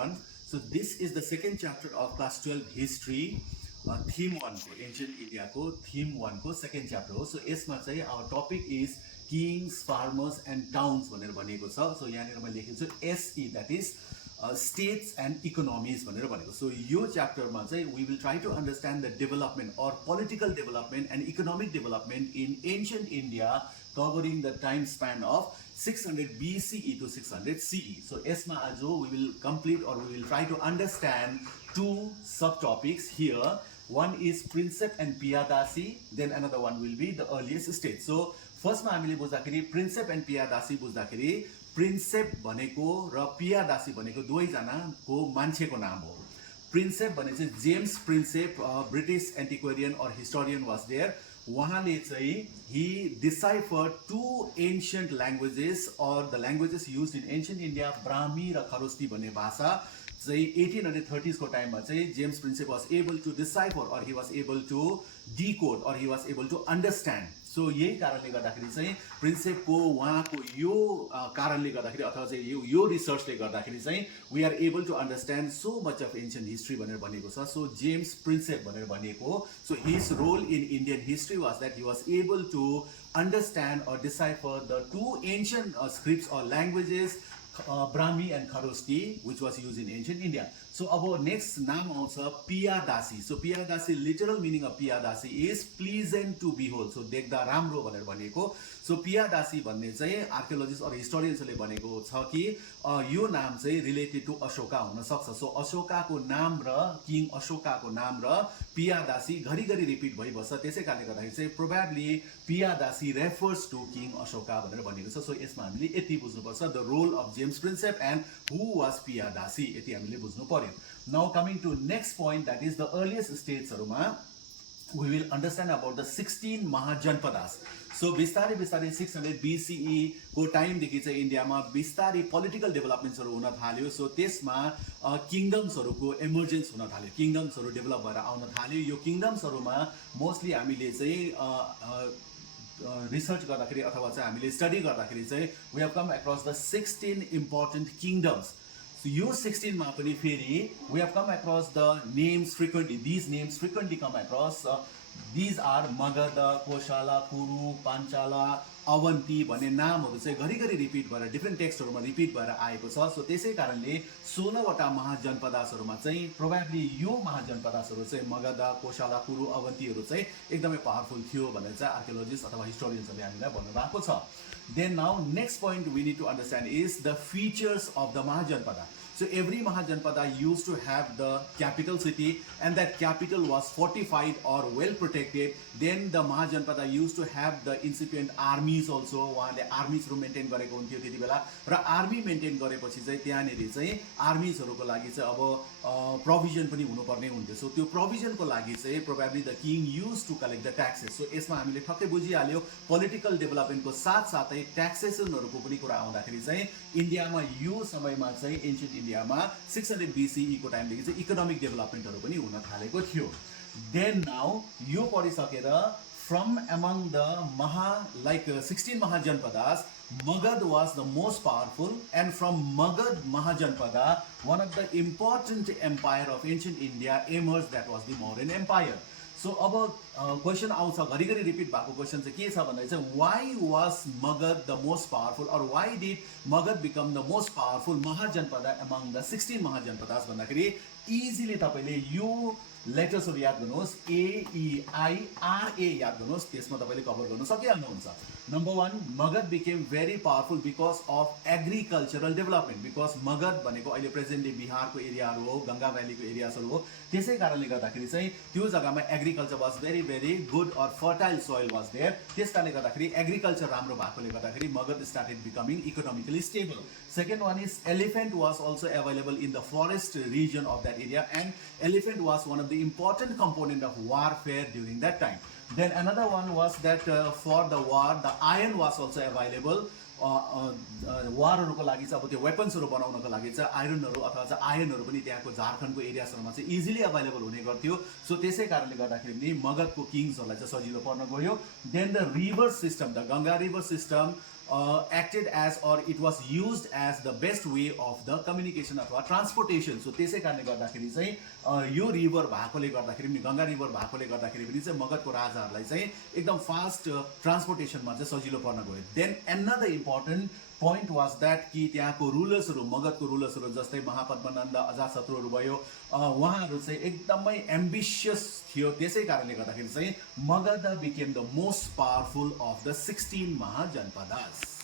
everyone. So this is the second chapter of class 12 history, theme 1 को ancient India को theme 1 को second chapter हो. So यसमा चाहिँ our topic is kings, farmers and towns भनेर भनेको छ. So यहाँनिर मैले लेखेको छु SE, that is states and economies भनेर भनेको. So यो chapter मा चाहिँ we will try to understand the development or political development and economic development in ancient India, covering the time span of 600 BCE to 600 CE. So यसमा आज we will complete or we will try to understand two subtopics here. One is Prinsep and Piyadasi, then another one will be the earliest state. So first मा हामीले बुझ्दाखेरि Prinsep and Piyadasi बुझ्दाखेरि Prinsep भनेको र Piyadasi भनेको दुवैजनाको मान्छेको नाम हो. Prinsep भने चाहिँ James Prinsep, British antiquarian or historian was there. उहाँले चाहिँ he deciphered two ancient languages or the languages used in ancient India, Brahmi र खरोष्टी भन्ने भाषा चाहिँ 1830s को टाइममा चाहिँ James Prinsep was able to decipher or he was able to decode or he was able to understand. So यही कारणले गर्दाखेरि चाहिँ Prinsep को उहाँको यो कारणले गर्दाखेरि अथवा चाहिँ यो रिसर्चले गर्दाखेरि चाहिँ we are able to understand so much of ancient history भनेर भनेको छ. So James Prinsep भनेर भनेको, so his role in Indian history was that he was able to understand or decipher the two ancient scripts or languages, Brahmi and Kharoshti, which was used in ancient India. So our next नाम आउँछ Piyadasi. So Piyadasi, literal meaning of Piyadasi is pleasant to behold. So देख्दा राम्रो भनेर भनेको. So Piyadasi भन्ने चाहिँ आर्कियोलोजिस्ट और हिस्टोरियन्सले भनेको छ कि यो नाम चाहिँ रिलेटेड टु अशोका हुन सक्छ. सो अशोकाको नाम र किङ अशोकाको नाम र Piyadasi घरिघरि रिपिट भइबस्छ. त्यसै कारणले गर्दाखेरि चाहिँ probably Piyadasi refers to king Ashoka भनेर भनेको छ. सो यसमा हामीले यति बुझ्नुपर्छ, the role of James Prinsep and who was Piyadasi, यति हामीले बुझ्नु पर्यो. Now coming to next point, that is the earliest states-हरुमा we will understand about the 16 Mahajanpadas. So बिस्तारै बिस्तारै 600 BCE को टाइम देखि चाहिँ इन्डियामा बिस्तारै पोलिटिकल डेभलपमेन्ट्सहरु हुन थाल्यो. सो त्यसमा किंगडम्सहरुको एमर्जेन्स हुन थाल्यो, किंगडम्सहरु डेभलप भएर आउन थाल्यो. यो किंगडम्सहरुमा मोस्टली हामीले चाहिँ रिसर्च गर्दाखेरि अथवा चाहिँ हामीले स्टडी गर्दाखेरि चाहिँ we have come across the 16 important kingdoms. So यो 16 मा पनि फेरि we have come across the names frequently. These names frequently come across. These are Magadha, Koshala, Kuru, Panchala, Avanti भन्ने नामहरु चाहिँ घरिघरि रिपिट भएर डिफरेन्ट टेक्स्टहरुमा रिपिट भएर आएको छ. सो त्यसै कारणले 16 वटा महाजनपदासहरुमा चाहिँ प्रोबेबली यो महाजनपदासहरु चाहिँ मगध, कोशाला, कुरु, अवन्तीहरु चाहिँ एकदमै पावरफुल थियो भनेर चाहिँ आर्कियोलोजिस्ट अथवा हिस्टोरियन्सहरुले हामीलाई भन्नु भएको छ. Then now next point we need to understand is the features of the Mahajanpada. So every Mahajanpada used to have the capital city and that capital was fortified or well protected. Then the Mahajanpada used to have the incipient armies also. उहाँले आर्मीजहरु maintain गरेको हुन्थ्यो त्यति बेला र army maintain गरेपछि चाहिँ त्यहाँनेरि चाहिँ आर्मीजहरुको लागि चाहिँ अब प्रोभिजन पनि हुनुपर्ने हुन्थ्यो. सो त्यो प्रोभिजनको लागि चाहिँ probably the king used to collect the taxes. So यसमा हामीले ठक्कै बुझिहाल्यो पोलिटिकल डेभलपमेन्टको साथसाथै ट्याक्सेसनहरुको पनि कुरा आउँदाखेरि चाहिँ इन्डियामा यो समयमा चाहिँ एन्शियन्ट इन्डियामा 600 BCE को टाइमदेखि चाहिँ इकोनोमिक डेभलपमेन्टहरु पनि हुन थालेको थियो. देन नाउ यो पढिसकेर from among the 16 Mahajanpadas, Magad was the most powerful, and from Magad Mahajanpada, one of the important empire of ancient India emerged, that was the Mauryan Empire. So अब question आउँछ घरिघरि repeat भएको question चाहिँ के छ भन्दा चाहिँ why was Magad the most powerful or why did Magad become the most powerful Mahajanpada among the 16 Mahajanpadas भन्दाखेरि इजिली तपाईले यो लेटर्सहरु याद गर्नुहोस्, AEIRA याद गर्नुहोस्, त्यसमा तपाईले कभर गर्न सकिहाल्नुहुन्छ. Number 1, Magad became very powerful because of agricultural development. Because Magad भनेको अहिले प्रेजेन्टली बिहारको एरियाहरु हो, गंगा भ्यालीको एरियाहरु हो. त्यसै कारणले गर्दाखेरि चाहिँ त्यो जग्गामा agriculture was very good or fertile soil was there. त्यसकारणले गर्दाखेरि एग्रिकल्चर राम्रो भएकोले गर्दाखेरि Magad started becoming economically stable. Second one is elephant was also available in the forest region of that area, and elephant was one of the important component of warfare during that time. Then another one was that for the war, the iron was also available. वारहरुको लागि चाहिँ अब त्यो वेपन्सहरु बनाउनको लागि चाहिँ आयरनहरु अथवा चाहिँ आयरनहरु पनि त्यहाँको झारखण्डको एरियासहरुमा चाहिँ इजिली अवेलेबल हुने गर्थ्यो. सो त्यसै कारणले गर्दाखेरि पनि मगधको किङ्सहरुलाई चाहिँ सजिलो पर्न गयो. Then the river system, the Ganga river system acted as or it was used as the best way of the communication अथवा transportation. So त्यसै कारणले गर्दाखेरि चाहिँ यो रिभर भएकोले गर्दाखेरि पनि गङ्गा रिभर भएकोले गर्दाखेरि पनि चाहिँ मगधको राजाहरूलाई चाहिँ एकदम फास्ट ट्रान्सपोर्टेसनमा चाहिँ सजिलो पर्न गयो. Then another important point was that कि त्यहाँको रुलर्सहरू मगधको रुलर्सहरू जस्तै महापद्मनन्द अजातशत्रुहरू भयो उहाँहरू चाहिँ एकदमै एम्बिसियस थियो. त्यसै कारणले गर्दाखेरि चाहिँ Magadh became the most powerful of the 16 mahajanapadas.